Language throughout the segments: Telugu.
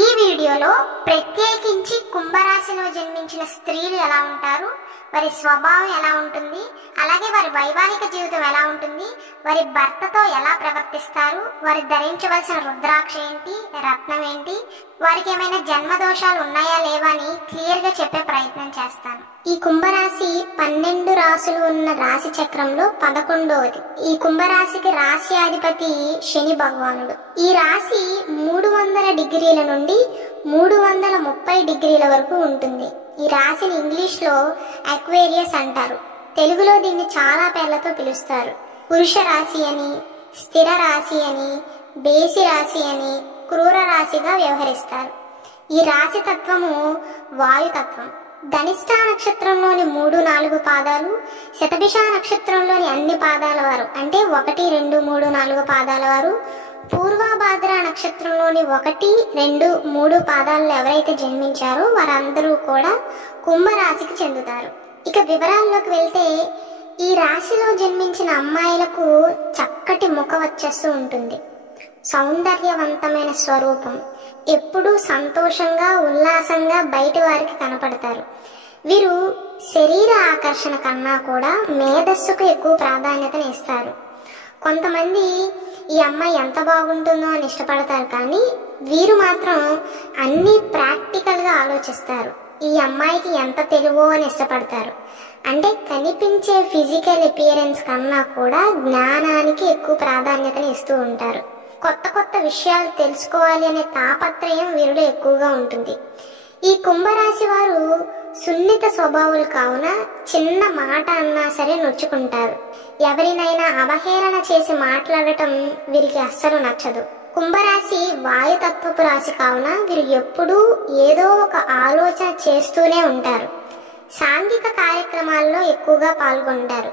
ఈ వీడియోలో ప్రత్యేకించి కుంభరాశిలో జన్మించిన స్త్రీలు ఎలా ఉంటారు, వారి స్వభావం ఎలా ఉంటుంది, అలాగే వారి వైవాహిక జీవితం ఎలా ఉంటుంది, వారి భర్తతో ఎలా ప్రవర్తిస్తారు, వారి ధరించవలసిన రుద్రాక్ష ఏంటి, రత్నం ఏంటి, వారికి ఏమైనా జన్మదోషాలు ఉన్నాయా లేవా అని క్లియర్ గా చెప్పే ప్రయత్నం చేస్తాను. ఈ కుంభరాశి 12 రాశులు ఉన్న రాశి చక్రంలో 11వది. ఈ కుంభరాశికి రాశి అధిపతి శని భగవానుడు. ఈ రాశి 300 డిగ్రీల నుండి 330 డిగ్రీల వరకు ఉంటుంది. ఈ రాశిని ఇంగ్లీష్ లో అక్వేరియస్ అంటారు. తెలుగులో దీన్ని చాలా పేర్లతో పిలుస్తారు. పురుష రాశి అని, స్థిర రాశి అని, బేసి రాశి అని, క్రూర రాశిగా వ్యవహరిస్తారు. ఈ రాశి తత్వము వాయుతత్వం. ధనిష్ట నక్షత్రంలోని 3, 4 పాదాలు, శతభిష నక్షత్రంలోని అన్ని పాదాల వారు అంటే 1, 2, 3, 4 పాదాల వారు, పూర్వభాద్ర నక్షత్రంలోని 1, 2, 3 పాదాల్లో ఎవరైతే జన్మించారో వారందరూ కూడా కుంభరాశికి చెందుతారు. ఇక వివరాల్లోకి వెళ్తే ఈ రాశిలో జన్మించిన అమ్మాయిలకు చక్కటి ముఖ వచ్చస్సు ఉంటుంది. సౌందర్యవంతమైన స్వరూపం, ఎప్పుడూ సంతోషంగా ఉల్లాసంగా బయట వారికి కనపడతారు. వీరు శరీర ఆకర్షణ కన్నా కూడా మేధస్సుకు ఎక్కువ ప్రాధాన్యతను ఇస్తారు. కొంతమంది ఈ అమ్మాయి ఎంత బాగుంటుందో అని ఇష్టపడతారు, కానీ వీరు మాత్రం అన్ని ప్రాక్టికల్ గా ఆలోచిస్తారు. ఈ అమ్మాయికి ఎంత తెలుగో అని ఇష్టపడతారు. అంటే కనిపించే ఫిజికల్ అపియరెన్స్ కన్నా కూడా జ్ఞానానికి ఎక్కువ ప్రాధాన్యతను ఇస్తూ ఉంటారు. కొత్త కొత్త విషయాలు తెలుసుకోవాలి అనే తాపత్రయం వీరిలో ఎక్కువగా ఉంటుంది. ఈ కుంభరాశి వారు సున్నిత స్వభావులు కావున చిన్న మాట అన్నా సరే నొచ్చుకుంటారు. ఎవరినైనా అవహేళన చేసి మాట్లాడటం వీరికి అస్సలు నచ్చదు. కుంభరాశి వాయుతత్వపు రాశి కావున వీరు ఎప్పుడూ ఏదో ఒక ఆలోచన చేస్తూనే ఉంటారు. సాంఘిక కార్యక్రమాల్లో ఎక్కువగా పాల్గొంటారు.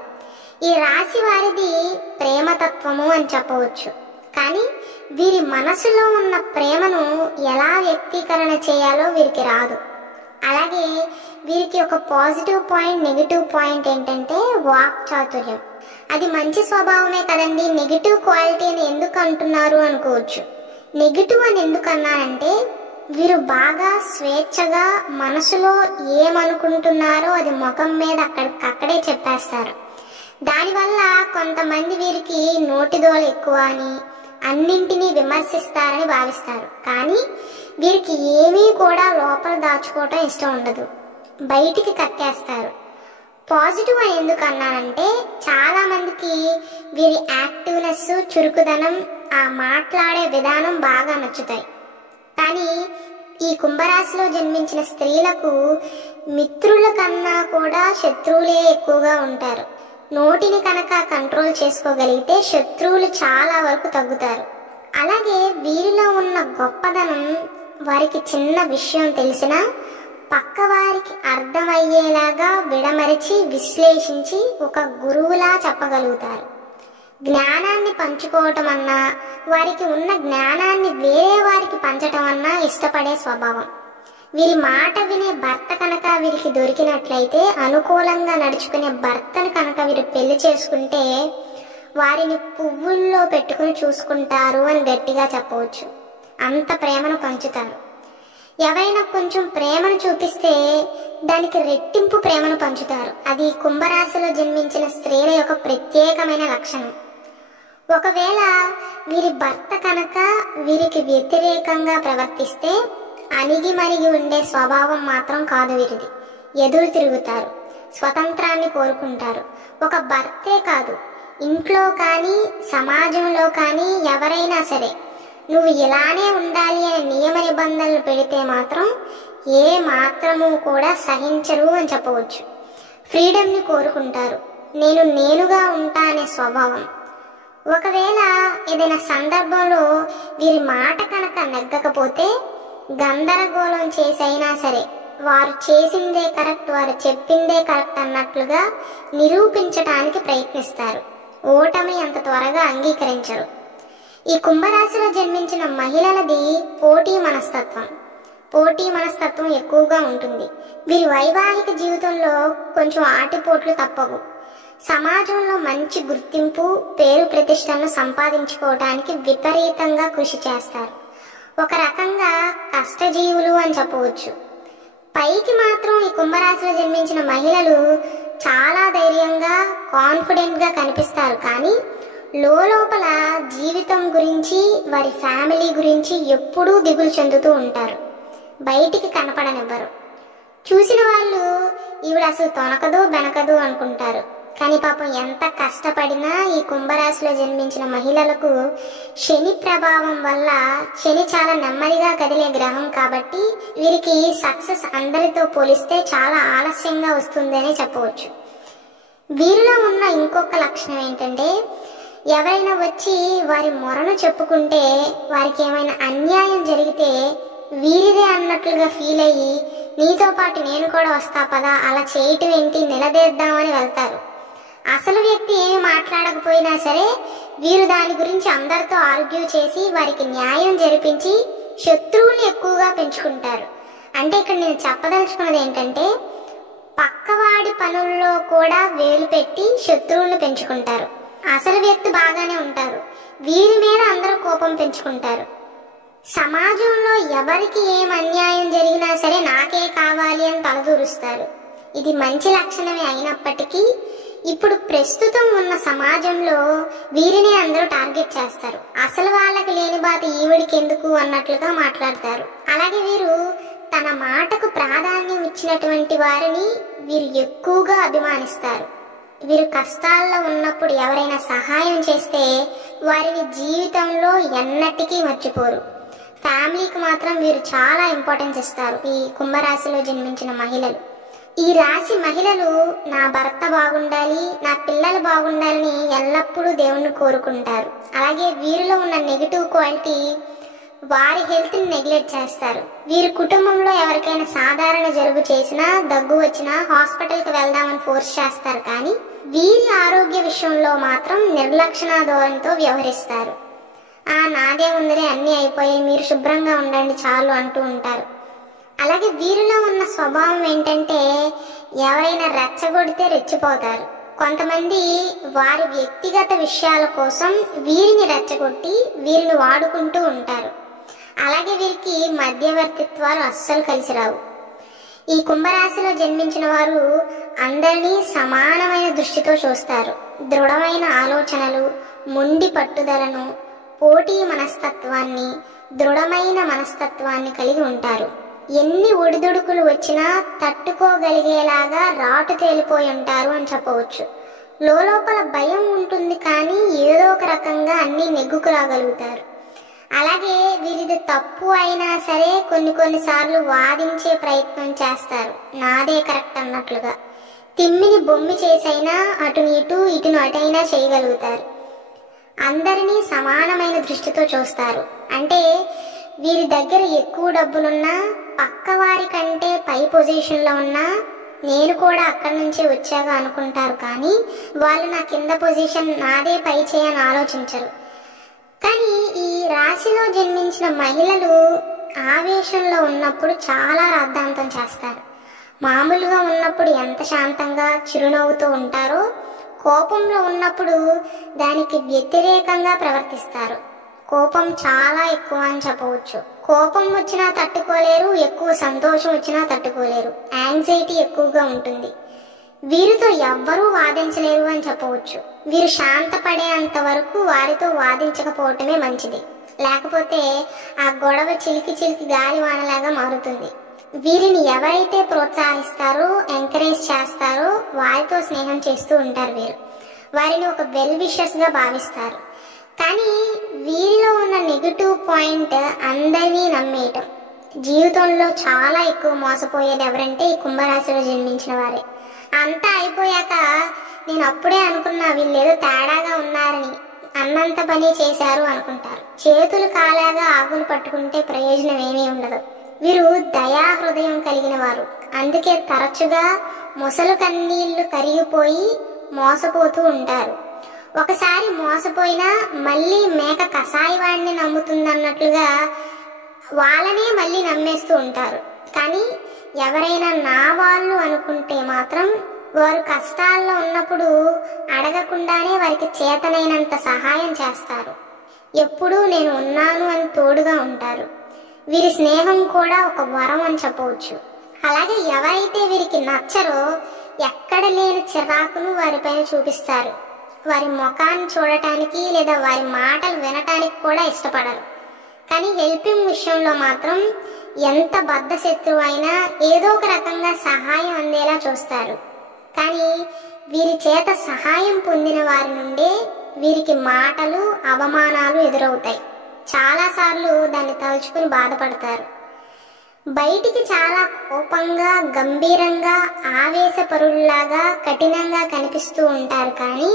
ఈ రాశి వారిది ప్రేమతత్వము అని చెప్పవచ్చు. కానీ వీరి మనసులో ఉన్న ప్రేమను ఎలా వ్యక్తీకరణ చేయాలో వీరికి రాదు. అలాగే వీరికి ఒక పాజిటివ్ పాయింట్, నెగిటివ్ పాయింట్ ఏంటంటే వాక్ చాతుర్యం. అది మంచి స్వభావమే కదండి, నెగిటివ్ క్వాలిటీ అని ఎందుకు అంటున్నారు అనుకోవచ్చు. నెగిటివ్ అని ఎందుకు అన్నారంటే వీరు బాగా స్వేచ్ఛగా మనసులో ఏమనుకుంటున్నారో అది ముఖం మీద అక్కడే చెప్పేస్తారు. దానివల్ల కొంతమంది వీరికి నోటిదోలు ఎక్కువ అని, అన్నింటినీ విమర్శిస్తారని భావిస్తారు. కానీ వీరికి ఏమీ కూడా లోపల దాచుకోవటం ఇష్టం ఉండదు, బయటికి కక్కేస్తారు. పాజిటివ్ అని ఎందుకు అన్నానంటే చాలా మందికి వీరి యాక్టివ్నెస్, చురుకుదనం, ఆ మాట్లాడే విధానం బాగా నచ్చుతాయి. కానీ ఈ కుంభరాశిలో జన్మించిన స్త్రీలకు మిత్రుల కన్నా కూడా శత్రువులే ఎక్కువగా ఉంటారు. నోటిని కనుక కంట్రోల్ చేసుకోగలిగితే శత్రువులు చాలా వరకు తగ్గుతారు. అలాగే వీరిలో ఉన్న గొప్పదనం వారికి చిన్న విషయం తెలిసినా పక్క వారికి అర్థమయ్యేలాగా విడమరిచి విశ్లేషించి ఒక గురువులా చెప్పగలుగుతారు. జ్ఞానాన్ని పంచుకోవటం అన్నా, వారికి ఉన్న జ్ఞానాన్ని వేరే వారికి పంచటం అన్నా ఇష్టపడే స్వభావం. వీరి మాట వినే భర్త కనుక వీరికి దొరికినట్లయితే, అనుకూలంగా నడుచుకునే భర్తను కనుక వీరు పెళ్లి చేసుకుంటే వారిని పువ్వుల్లో పెట్టుకుని చూసుకుంటారు అని గట్టిగా చెప్పవచ్చు. అంత ప్రేమను పంచుతారు. ఎవరైనా కొంచెం ప్రేమను చూపిస్తే దానికి రెట్టింపు ప్రేమను పంచుతారు. అది కుంభరాశిలో జన్మించిన స్త్రీల యొక్క ప్రత్యేకమైన లక్షణం. ఒకవేళ వీరి భర్త కనుక వీరికి వ్యతిరేకంగా ప్రవర్తిస్తే అణిగి మణిగి ఉండే స్వభావం మాత్రం కాదు వీరిది. ఎదురు తిరుగుతారు, స్వతంత్రాన్ని కోరుకుంటారు. ఒక భర్తే కాదు, ఇంట్లో కానీ సమాజంలో కానీ ఎవరైనా సరే నువ్వు ఇలానే ఉండాలి అనే నియమ నిబంధనలు పెడితే మాత్రం ఏ మాత్రము కూడా సహించరు అని చెప్పవచ్చు. ఫ్రీడమ్ని కోరుకుంటారు. నేనుగా ఉంటా అనే స్వభావం. ఒకవేళ ఏదైనా సందర్భంలో వీరి మాట కనుక నెగ్గకపోతే గందరగోళం చేసైనా సరే వారు చేసిందే కరెక్ట్, వారు చెప్పిందే కరెక్ట్ అన్నట్లుగా నిరూపించటానికి ప్రయత్నిస్తారు. ఓటమి అంత త్వరగా అంగీకరించరు. ఈ కుంభరాశిలో జన్మించిన మహిళలది పోటీ మనస్తత్వం ఎక్కువగా ఉంటుంది. వీరి వైవాహిక జీవితంలో కొంచెం ఆటిపోట్లు తప్పవు. సమాజంలో మంచి గుర్తింపు, పేరు ప్రతిష్టలను సంపాదించుకోవడానికి విపరీతంగా కృషి చేస్తారు. ఒక రకంగా కష్టజీవులు అని చెప్పవచ్చు. పైకి మాత్రం ఈ కుంభరాశిలో జన్మించిన మహిళలు చాలా ధైర్యంగా, కాన్ఫిడెంట్గా కనిపిస్తారు. కానీ లోపల జీవితం గురించి, వారి ఫ్యామిలీ గురించి ఎప్పుడూ దిగులు చెందుతూ ఉంటారు. బయటికి కనపడనివ్వరు. చూసిన వాళ్ళు ఈవిడ అసలు తొనకదు బెనకదు అనుకుంటారు. కానీ పాపం ఎంత కష్టపడినా ఈ కుంభరాశిలో జన్మించిన మహిళలకు శని ప్రభావం వల్ల, శని చాలా నెమ్మదిగా కదిలే గ్రహం కాబట్టి వీరికి సక్సెస్ అందరితో పోలిస్తే చాలా ఆలస్యంగా వస్తుందనే చెప్పవచ్చు. వీరిలో ఉన్న ఇంకొక లక్షణం ఏంటంటే, ఎవరైనా వచ్చి వారి మొరను చెప్పుకుంటే, వారికి ఏమైనా అన్యాయం జరిగితే వీరిదే అన్నట్లుగా ఫీల్ అయ్యి, నీతో పాటు నేను కూడా వస్తా పదా, అలా చేయటం ఏంటి, నిలదీద్దామని వెళ్తారు. అసలు వ్యక్తి ఏమి మాట్లాడకపోయినా సరే వీరు దాని గురించి అందరితో ఆర్గ్యూ చేసి వారికి న్యాయం జరిపించి శత్రువుని ఎక్కువగా పెంచుకుంటారు. అంటే ఇక్కడ నేను చెప్పదలుచుకున్నది ఏంటంటే, పక్కవాడి పనుల్లో కూడా వేలు పెట్టి శత్రువులను పెంచుకుంటారు. అసలు వ్యక్తి బాగానే ఉంటారు, వీరి మీద అందరూ కోపం పెంచుకుంటారు. సమాజంలో ఎవరికి ఏం అన్యాయం జరిగినా సరే నాకే కావాలి అని తలదూరుస్తారు. ఇది మంచి లక్షణమే అయినప్పటికీ ఇప్పుడు ప్రస్తుతం ఉన్న సమాజంలో వీరిని అందరూ టార్గెట్ చేస్తారు. అసలు వాళ్ళకి లేని బాధ ఈవిడికి ఎందుకు అన్నట్లుగా మాట్లాడతారు. అలాగే వీరు తన మాటకు ప్రాధాన్యం ఇచ్చినటువంటి వారిని వీరు ఎక్కువగా అభిమానిస్తారు. వీరు కష్టాల్లో ఉన్నప్పుడు ఎవరైనా సహాయం చేస్తే వారిని జీవితంలో ఎన్నటికీ మర్చిపోరు. ఫ్యామిలీకి మాత్రం వీరు చాలా ఇంపార్టెన్స్ ఇస్తారు ఈ కుంభరాశిలో జన్మించిన మహిళలు. ఈ రాశి మహిళలు నా భర్త బాగుండాలి, నా పిల్లలు బాగుండాలని ఎల్లప్పుడూ దేవుణ్ణి కోరుకుంటారు. అలాగే వీరిలో ఉన్న నెగిటివ్ క్వాలిటీ, వారి హెల్త్ని నెగ్లెక్ట్ చేస్తారు. వీరి కుటుంబంలో ఎవరికైనా సాధారణ జలుబు చేసినా, దగ్గు వచ్చినా హాస్పిటల్కి వెళ్దామని ఫోర్స్ చేస్తారు. కానీ వీరి ఆరోగ్య విషయంలో మాత్రం నిర్లక్షణ ధోరణితో వ్యవహరిస్తారు. నాదే ఉందిలే, అన్నీ అయిపోయాయి, మీరు శుభ్రంగా ఉండండి చాలు అంటూ ఉంటారు. అలాగే వీరిలో ఉన్న స్వభావం ఏంటంటే, ఎవరైనా రెచ్చగొడితే రెచ్చిపోతారు. కొంతమంది వారి వ్యక్తిగత విషయాల కోసం వీరిని రెచ్చగొట్టి వీరిని వాడుకుంటూ ఉంటారు. అలాగే వీరికి మధ్యవర్తిత్వాలు అస్సలు కలిసి రావు. ఈ కుంభరాశిలో జన్మించిన వారు అందరినీ సమానమైన దృష్టితో చూస్తారు. దృఢమైన ఆలోచనలు, మొండి పట్టుదలను, పోటీ మనస్తత్వాన్ని, దృఢమైన మనస్తత్వాన్ని కలిగి ఉంటారు. ఎన్ని ఒడిదుడుకులు వచ్చినా తట్టుకోగలిగేలాగా రాటు తేలిపోయి ఉంటారు అని చెప్పవచ్చు. లోపల భయం ఉంటుంది, కానీ ఏదో ఒక రకంగా అన్ని నెగ్గుకురాగలుగుతారు. అలాగే వీరిది తప్పు అయినా సరే కొన్నిసార్లు వాదించే ప్రయత్నం చేస్తారు, నాదే కరెక్ట్ అన్నట్లుగా. తిమ్మిని బొమ్మి చేసైనా అటును ఇటును అటైనా చేయగలుగుతారు. అందరినీ సమానమైన దృష్టితో చూస్తారు. అంటే వీరి దగ్గర ఎక్కువ డబ్బులున్నా, పక్కవారి కంటే పై పొజిషన్లో ఉన్నా నేను కూడా అక్కడి నుంచే వచ్చాగా అనుకుంటారు. కానీ వాళ్ళు నా కింద పొజిషన్, నాదే పై చేయని ఆలోచించరు. కానీ ఈ రాశిలో జన్మించిన మహిళలు ఆవేశంలో ఉన్నప్పుడు చాలా రాద్ధాంతం చేస్తారు. మామూలుగా ఉన్నప్పుడు ఎంత శాంతంగా చిరునవ్వుతూ ఉంటారో, కోపంలో ఉన్నప్పుడు దానికి వ్యతిరేకంగా ప్రవర్తిస్తారు. కోపం చాలా ఎక్కువ అని చెప్పవచ్చు. కోపం వచ్చినా తట్టుకోలేరు, ఎక్కువ సంతోషం వచ్చినా తట్టుకోలేరు. యాంగ్జైటీ ఎక్కువగా ఉంటుంది. వీరితో ఎవ్వరూ వాదించలేరు అని చెప్పవచ్చు. వీరు శాంతపడేంత వరకు వారితో వాదించకపోవటమే మంచిది. లేకపోతే ఆ గొడవ చిలికి గాలివానలాగా మారుతుంది. వీరిని ఎవరైతే ప్రోత్సహిస్తారో, ఎంకరేజ్ చేస్తారో వారితో స్నేహం చేస్తూ ఉంటారు. వీరు వారిని ఒక వెల్ విషర్స్గా భావిస్తారు. కానీ వీరిలో ఉన్న నెగిటివ్ పాయింట్ అందరినీ నమ్మేయటం. జీవితంలో చాలా ఎక్కువ మోసపోయేది ఎవరంటే ఈ కుంభరాశిలో జన్మించిన వారే. అంతా అయిపోయాక నేను అప్పుడే అనుకున్నా వీళ్ళేదో తేడాగా ఉన్నారని, అన్నంత పని చేశారు అనుకుంటారు. చేతులు కాలాగా ఆకులు పట్టుకుంటే ప్రయోజనం ఏమీ ఉండదు. వీరు దయా హృదయం కలిగిన వారు. అందుకే తరచుగా మొసలు కన్నీళ్లు కరిగిపోయి మోసపోతూ ఉంటారు. ఒకసారి మోసపోయినా మళ్ళీ మేక కసాయివాడిని నమ్ముతుందన్నట్లుగా వాళ్ళనే మళ్ళీ నమ్మేస్తూ ఉంటారు. కానీ ఎవరైనా నా వాళ్ళు అనుకుంటే మాత్రం వారు కష్టాల్లో ఉన్నప్పుడు అడగకుండానే వారికి చేతనైనంత సహాయం చేస్తారు. ఎప్పుడూ నేను ఉన్నాను అని తోడుగా ఉంటారు. వీరి స్నేహం కూడా ఒక వరం అని చెప్పవచ్చు. అలాగే ఎవరైతే వీరికి నచ్చరో ఎక్కడ లేని చిరాకును వారిపైన చూపిస్తారు. వారి ముఖాన్ని చూడటానికి లేదా వారి మాటలు వినటానికి కూడా ఇష్టపడరు. కానీ హెల్పింగ్ విషయంలో మాత్రం ఎంత బద్ధ శత్రువు అయినా ఏదో ఒక రకంగా సహాయం అందేలా చూస్తారు. కానీ వీరి చేత సహాయం పొందిన వారి నుండే వీరికి మాటలు, అవమానాలు ఎదురవుతాయి. చాలాసార్లు దాన్ని తలుచుకుని బాధపడతారు. బయటికి చాలా కోపంగా, గంభీరంగా, ఆవేశపరుల్లాగా, కఠినంగా కనిపిస్తూ ఉంటారు. కానీ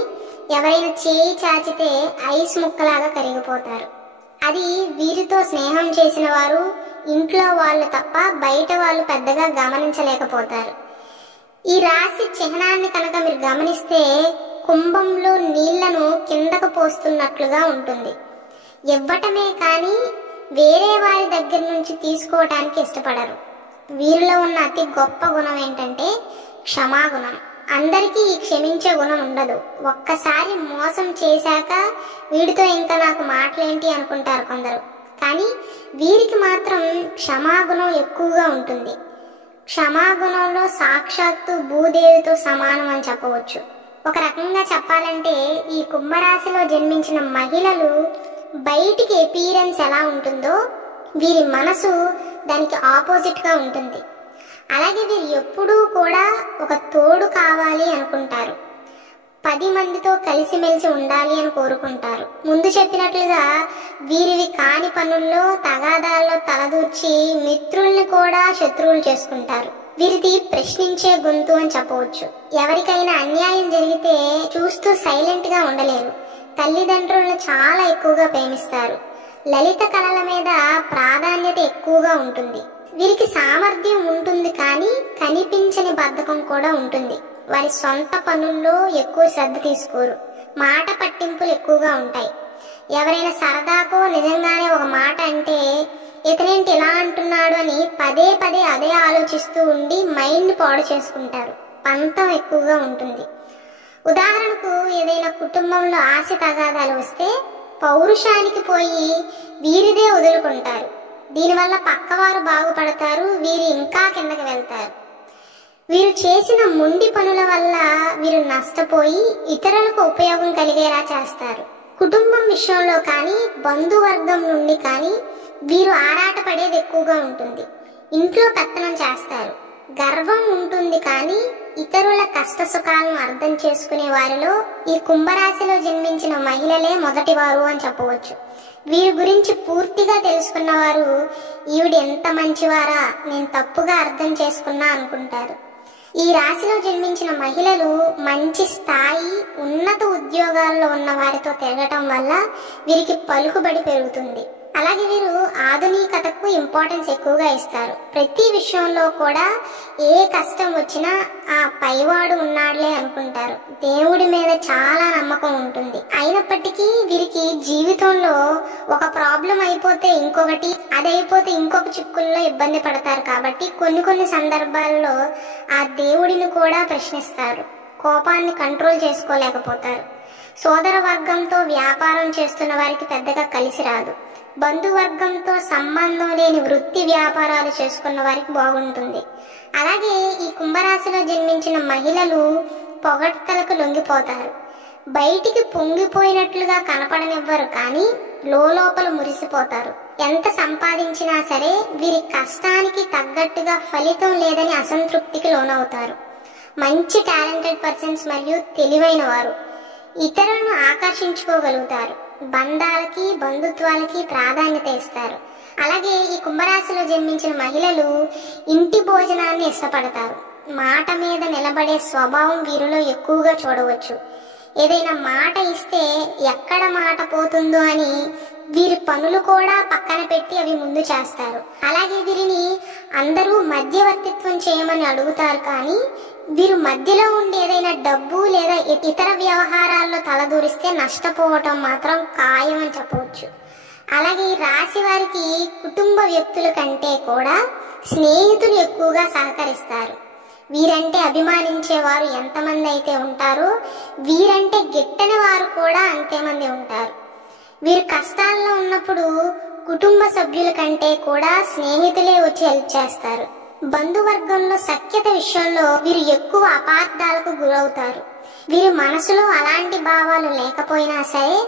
ఎవరైనా చేయి చాచితే ఐస్ ముక్కలాగా కరిగిపోతారు. అది వీరితో స్నేహం చేసిన వారు, ఇంట్లో వాళ్ళు తప్ప బయట వాళ్ళు పెద్దగా గమనించలేకపోతారు. ఈ రాశి చిహ్నాన్ని కనుక మీరు గమనిస్తే కుంభంలో నీళ్లను కిందకు పోస్తున్నట్లుగా ఉంటుంది. ఇవ్వటమే కానీ వేరే వారి దగ్గర నుంచి తీసుకోవటానికి ఇష్టపడరు. వీరిలో ఉన్న అతి గొప్ప గుణం ఏంటంటే క్షమాగుణం. అందరికీ ఈ క్షమించే గుణం ఉండదు. ఒక్కసారి మోసం చేశాక వీడితో ఇంకా నాకు మాటలేంటి అనుకుంటారు కొందరు. కానీ వీరికి మాత్రం క్షమాగుణం ఎక్కువగా ఉంటుంది. క్షమాగుణంలో సాక్షాత్తు భూదేవితో సమానం అని చెప్పవచ్చు. ఒక రకంగా చెప్పాలంటే ఈ కుంభరాశిలో జన్మించిన మహిళలు బయటికి అపీరెన్స్ ఎలా ఉంటుందో వీరి మనసు దానికి ఆపోజిట్ గా ఉంటుంది. అలాగే వీరు ఎప్పుడూ కూడా ఒక తోడు కావాలి అనుకుంటారు. 10 మందితో కలిసిమెలిసి ఉండాలి అని కోరుకుంటారు. ముందు చెప్పినట్లుగా వీరివి కాని పనుల్లో, తగాదాల్లో తలదూర్చి మిత్రుల్ని కూడా శత్రువులు చేసుకుంటారు. వీరిది ప్రశ్నించే గొంతు అని చెప్పవచ్చు. ఎవరికైనా అన్యాయం జరిగితే చూస్తూ సైలెంట్ గా ఉండలేరు. తల్లిదండ్రులను చాలా ఎక్కువగా ప్రేమిస్తారు. లలిత కళల మీద ప్రాధాన్యత ఎక్కువగా ఉంటుంది. వీరికి సామర్థ్యం ఉంటుంది కానీ కనిపించని బద్ధకం కూడా ఉంటుంది. వారి సొంత పనుల్లో ఎక్కువ శ్రద్ధ తీసుకోరు. మాట పట్టింపులు ఎక్కువగా ఉంటాయి. ఎవరైనా సరదాకో నిజంగానే ఒక మాట అంటే ఇతనేంటి ఇలా అంటున్నాడు అని పదే పదే అదే ఆలోచిస్తూ ఉండి మైండ్ పాడు చేసుకుంటారు. పంతం ఎక్కువగా ఉంటుంది. ఉదాహరణకు ఏదైనా కుటుంబంలో ఆశ తగాదాలు వస్తే పౌరుషానికి పోయి వీరిదే వదులుకుంటారు. దీనివల్ల పక్కవారు బాగుపడతారు, వీరు ఇంకా కిందకి వెళ్తారు. వీరు చేసిన మొండి పనుల వల్ల వీరు నష్టపోయి ఇతరులకు ఉపయోగం కలిగేలా చేస్తారు. కుటుంబం విషయంలో కానీ బంధువర్గం నుండి కానీ వీరు ఆరాట పడేది ఎక్కువగా ఉంటుంది. ఇంట్లో పెత్తనం చేస్తారు. గర్వం ఉంటుంది కానీ ఇతరుల కష్ట సుఖాలను అర్థం చేసుకునే వారిలో ఈ కుంభరాశిలో జన్మించిన మహిళలే మొదటివారు అని చెప్పవచ్చు. వీరి గురించి పూర్తిగా తెలుసుకున్న వారు ఈవిడ ఎంత మంచివారా, నేను తప్పుగా అర్థం చేసుకున్నా అనుకుంటారు. ఈ రాశిలో జన్మించిన మహిళలు మంచి స్థాయి, ఉన్నత ఉద్యోగాల్లో ఉన్న వారితో తిరగటం వల్ల వీరికి పలుకుబడి పెరుగుతుంది. అలాగే వీరు ఆధునికతకు ఇంపార్టెన్స్ ఎక్కువగా ఇస్తారు. ప్రతి విషయంలో కూడా ఏ కష్టం వచ్చినా ఆ పైవాడు ఉన్నాడులే అనుకుంటారు. దేవుడి మీద చాలా నమ్మకం ఉంటుంది. అయినప్పటికీ వీరికి జీవితంలో ఒక ప్రాబ్లం అయిపోతే ఇంకొకటి, అదైపోతే ఇంకొక చిక్కుల్లో ఇబ్బంది పడతారు. కాబట్టి కొన్ని సందర్భాల్లో ఆ దేవుడిని కూడా ప్రశ్నిస్తారు. కోపాన్ని కంట్రోల్ చేసుకోలేకపోతారు. సోదర వర్గంతో వ్యాపారం చేస్తున్న వారికి పెద్దగా కలిసి రాదు. బంధువర్గంతో సంబంధం లేని వృత్తి వ్యాపారాలు చేసుకున్న వారికి బాగుంటుంది. అలాగే ఈ కుంభరాశిలో జన్మించిన మహిళలు పొగడ్తలకు లొంగిపోతారు. బయటికి పొంగిపోయినట్లుగా కనపడనివ్వరు కానీ లోపల మురిసిపోతారు. ఎంత సంపాదించినా సరే వీరి కష్టానికి తగ్గట్టుగా ఫలితం లేదని అసంతృప్తికి లోనవుతారు. మంచి టాలెంటెడ్ పర్సన్స్ మరియు తెలివైన వారు. ఇతరులను ఆకర్షించుకోగలుగుతారు. బంధాలకి, బంధుత్వాలకి ప్రాధాన్యత ఇస్తారు. అలాగే ఈ కుంభరాశిలో జన్మించిన మహిళలు ఇంటి భోజనాన్ని ఇష్టపడతారు. మాట మీద నిలబడే స్వభావం వీరిలో ఎక్కువగా చూడవచ్చు. ఏదైనా మాట ఇస్తే ఎక్కడ మాట పోతుందో అని వీరి పనులు కూడా పక్కన పెట్టి అవి ముందు చేస్తారు. అలాగే వీరిని అందరూ మధ్యవర్తిత్వం చేయమని అడుగుతారు కానీ వీరు మధ్యలో ఉండి ఏదైనా డబ్బు లేదా ఇతర వ్యవహారాల్లో తలదూరిస్తే నష్టపోవటం మాత్రం ఖాయం అని చెప్పవచ్చు. అలాగే ఈ రాశి వారికి కుటుంబ వ్యక్తుల కంటే కూడా స్నేహితులు ఎక్కువగా సహకరిస్తారు. వీరంటే అభిమానించేవారు ఎంతమంది అయితే ఉంటారో వీరంటే గిట్టని వారు కూడా అంతేమంది ఉంటారు. వీరు కష్టాల్లో ఉన్నప్పుడు కుటుంబ సభ్యుల కంటే కూడా స్నేహితులే వచ్చి హెల్ప్ చేస్తారు. బంధువర్గంలో సఖ్యత విషయంలో వీరు ఎక్కువ అపార్థాలకు గురవుతారు. వీరి మనసులో అలాంటి భావాలు లేకపోయినా సరే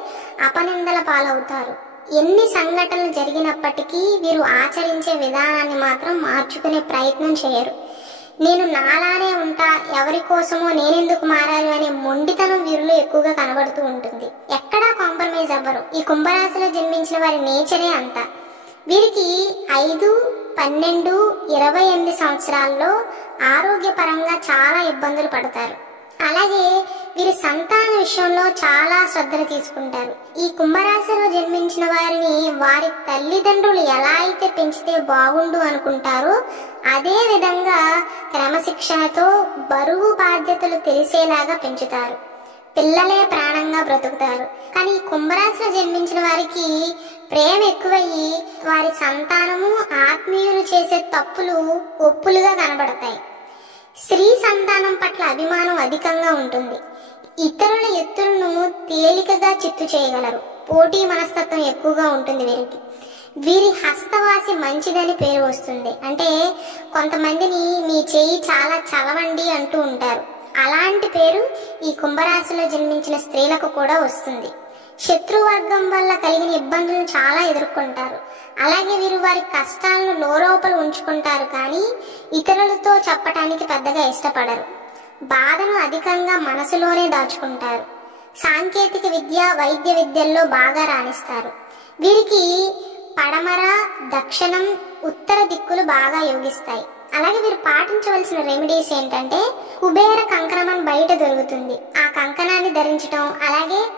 అపనిందల పాలవుతారు. ఎన్ని సంఘటనలు జరిగినప్పటికీ వీరు ఆచరించే విధానాన్ని మాత్రం మార్చుకునే ప్రయత్నం చేయరు. నేను నాలానే ఉంటా, ఎవరి కోసమో నేనెందుకు మారాలి అనే మొండితనం వీరిలో ఎక్కువగా కనబడుతూ ఉంటుంది. ఎక్కడా కాంప్రమైజ్ అవ్వరు. ఈ కుంభరాశిలో జన్మించిన వారి నేచరే అంతా. వీరికి 5, 12, 28 సంవత్సరాల్లో ఆరోగ్యపరంగా చాలా ఇబ్బందులు పడతారు. అలాగే వీరి సంతాన విషయంలో చాలా శ్రద్ధలు తీసుకుంటారు. ఈ కుంభరాశిలో జన్మించిన వారిని వారి తల్లిదండ్రులు ఎలా అయితే పెంచితే బాగుండు అనుకుంటారో అదే విధంగా క్రమశిక్షణతో బరువు బాధ్యతలు తెలిసేలాగా పెంచుతారు. పిల్లలే ప్రాణంగా బ్రతుకుతారు. కానీ ఈ కుంభరాశిలో జన్మించిన వారికి ప్రేమ ఎక్కువయ్యి వారి సంతానము ఆత్మీయులు చేసే తప్పులు ఒప్పులుగా కనబడతాయి. స్త్రీ సంతానం పట్ల అభిమానం అధికంగా ఉంటుంది. ఇతరుల ఎత్తులను తేలికగా చిత్తు చేయగలరు. పోటీ మనస్తత్వం ఎక్కువగా ఉంటుంది వీరికి. వీరి హస్తవాసి మంచిదని పేరు వస్తుంది. అంటే కొంతమందిని మీ చేయి చాలా చలవండి అంటూ ఉంటారు. అలాంటి పేరు ఈ కుంభరాశిలో జన్మించిన స్త్రీలకు కూడా వస్తుంది. శత్రువర్గం వల్ల కలిగిన ఇబ్బందులను చాలా ఎదుర్కొంటారు. అలాగే వీరు వారి కష్టాలను లోలోపల ఉంచుకుంటారు, కానీ ఇతరులతో చెప్పటానికి పెద్దగా ఇష్టపడరు. బాధను అధికంగా మనసులోనే దాచుకుంటారు. సాంకేతిక విద్య, వైద్య విద్యల్లో బాగా రాణిస్తారు. వీరికి పడమర, దక్షిణం, ఉత్తర దిక్కులు బాగా యోగిస్తాయి. అలాగే వీరు పాటించవలసిన రెమెడీస్ ఏంటంటే కుబేర కంకణం బయట దొరుకుతుంది, ఆ కంకణాన్ని ధరించడం,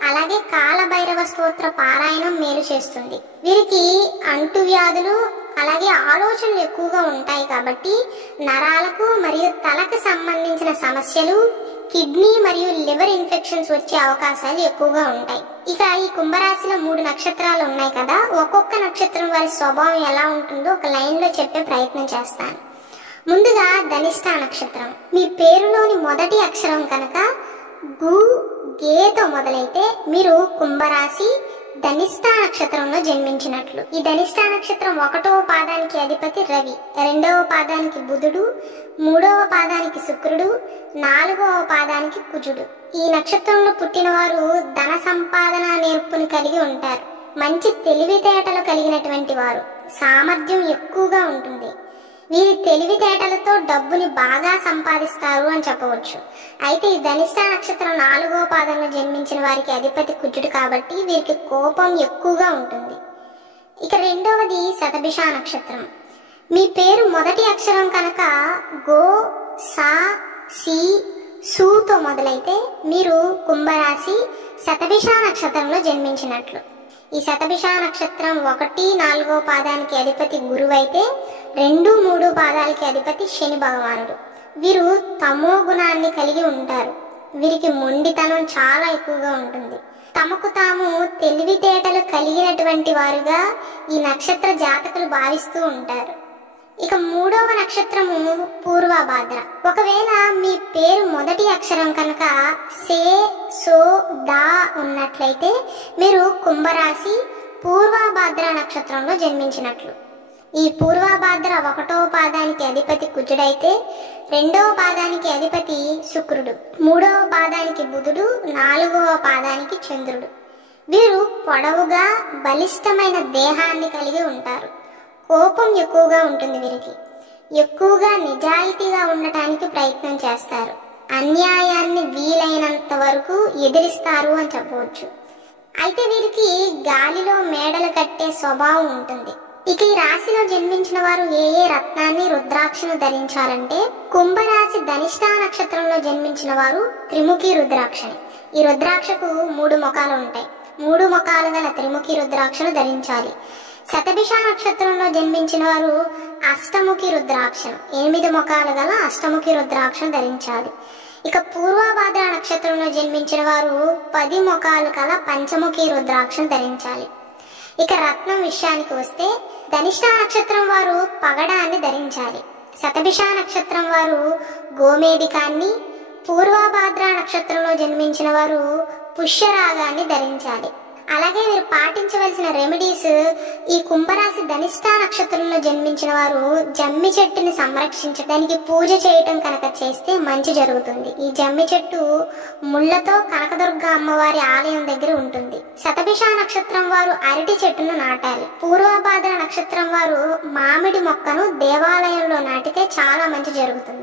అలాగే కాలభైరవ స్తోత్ర పారాయణం మేలు చేస్తుంది. వీరికి అంటువ్యాధులు అలాగే ఆలోచనలు ఎక్కువగా ఉంటాయి కాబట్టి నరాలకు మరియు తలకు సంబంధించిన సమస్యలు, కిడ్నీ మరియు లివర్ ఇన్ఫెక్షన్స్ వచ్చే అవకాశాలు ఎక్కువగా ఉంటాయి. ఇక ఈ కుంభరాశిలో 3 నక్షత్రాలు ఉన్నాయి కదా, ఒక్కొక్క నక్షత్రం వారి స్వభావం ఎలా ఉంటుందో ఒక లైన్ లో చెప్పే ప్రయత్నం చేస్తాను. ముందుగా ధనిష్ట నక్షత్రం. మీ పేరులోని మొదటి అక్షరం కనుక గు, గేతో మొదలైతే మీరు కుంభరాశి ధనిష్ట నక్షత్రంలో జన్మించినట్లు. ఈ ధనిష్ట నక్షత్రం 1వ పాదానికి అధిపతి రవి, 2వ పాదానికి బుధుడు, 3వ పాదానికి శుక్రుడు, 4వ పాదానికి కుజుడు. ఈ నక్షత్రంలో పుట్టిన వారు ధన సంపాదన నేర్పుని కలిగి ఉంటారు. మంచి తెలివితేటలు కలిగినటువంటి వారు. సామర్థ్యం ఎక్కువగా ఉంటుంది. వీరి తెలివితేటలతో డబ్బుని బాగా సంపాదిస్తారు అని చెప్పవచ్చు. అయితే ఈ ధనిష్ట నక్షత్రం 4వ పాదంలో జన్మించిన వారికి అధిపతి కుజుడు కాబట్టి వీరికి కోపం ఎక్కువగా ఉంటుంది. ఇక రెండవది శతభిష నక్షత్రం. మీ పేరు మొదటి అక్షరం కనుక గో, సా, సి, సూతో మొదలైతే మీరు కుంభరాశి శతభిష నక్షత్రంలో జన్మించినట్లు. ఈ శతభిష నక్షత్రం 1, 4వ పాదానికి అధిపతి గురువు అయితే 2, 3 పాదాలకి అధిపతి శని భగవానుడు. వీరు తమో గుణాన్ని కలిగి ఉంటారు. వీరికి మొండితనం చాలా ఎక్కువగా ఉంటుంది. తమకు తాము తెలివితేటలు కలిగినటువంటి వారుగా ఈ నక్షత్ర జాతకులు భావిస్తూ ఉంటారు. ఇక 3వ నక్షత్రము పూర్వభాద్ర. ఒకవేళ మీ పేరు మొదటి అక్షరం కనుక సే, సో, దా ఉన్నట్లయితే మీరు కుంభరాశి పూర్వభాద్ర నక్షత్రంలో జన్మించినట్లు. ఈ పూర్వభాద్ర 1వ పాదానికి అధిపతి కుజుడైతే 2వ పాదానికి అధిపతి శుక్రుడు, 3వ పాదానికి బుధుడు, 4వ పాదానికి చంద్రుడు. వీరు పొడవుగా బలిష్టమైన దేహాన్ని కలిగి ఉంటారు. కోపం ఎక్కువగా ఉంటుంది. వీరికి ఎక్కువగా నిజాయితీగా ఉండటానికి ప్రయత్నం చేస్తారు. అన్యాయాన్ని వీలైనంత వరకు ఎదిరిస్తారు అని చెప్పవచ్చు. అయితే వీరికి గాలిలో మేడలు కట్టే స్వభావం ఉంటుంది. ఇక ఈ రాశిలో జన్మించిన వారు ఏ రత్నాన్ని, రుద్రాక్షను ధరించాలంటే కుంభరాశి ధనిష్ట నక్షత్రంలో జన్మించిన వారు త్రిముఖి రుద్రాక్షని. ఈ రుద్రాక్షకు 3 ముఖాలు ఉంటాయి. 3 ముఖాలు గల త్రిముఖి రుద్రాక్షను ధరించాలి. శతభిష నక్షత్రంలో జన్మించిన వారు అష్టముఖి రుద్రాక్షను, 8 ముఖాలు గల అష్టముఖి రుద్రాక్షను ధరించాలి. ఇక పూర్వభాద్ర నక్షత్రంలో జన్మించిన వారు 10 ముఖాలు గల పంచముఖి రుద్రాక్షను ధరించాలి. ఇక రత్నం విషయానికి వస్తే ధనిష్ట నక్షత్రం వారు పగడాన్ని ధరించాలి. శతభిష నక్షత్రం వారు గోమేధికాన్ని, పూర్వభాద్ర నక్షత్రంలో జన్మించిన వారు పుష్యరాగాన్ని ధరించాలి. అలాగే వీరు పాటించవలసిన రెమెడీస్, ఈ కుంభరాశి ధనిష్ట నక్షత్రంలో జన్మించిన వారు జమ్మి చెట్టుని సంరక్షించడానికి పూజ చేయటం కనుక చేస్తే మంచి జరుగుతుంది. ఈ జమ్మి చెట్టు ముళ్ళతో కనకదుర్గ అమ్మవారి ఆలయం దగ్గర ఉంటుంది. శతభిష నక్షత్రం వారు అరటి చెట్టును నాటాలి. పూర్వభాద్ర నక్షత్రం వారు మామిడి మొక్కను దేవాలయంలో నాటితే చాలా మంచి జరుగుతుంది.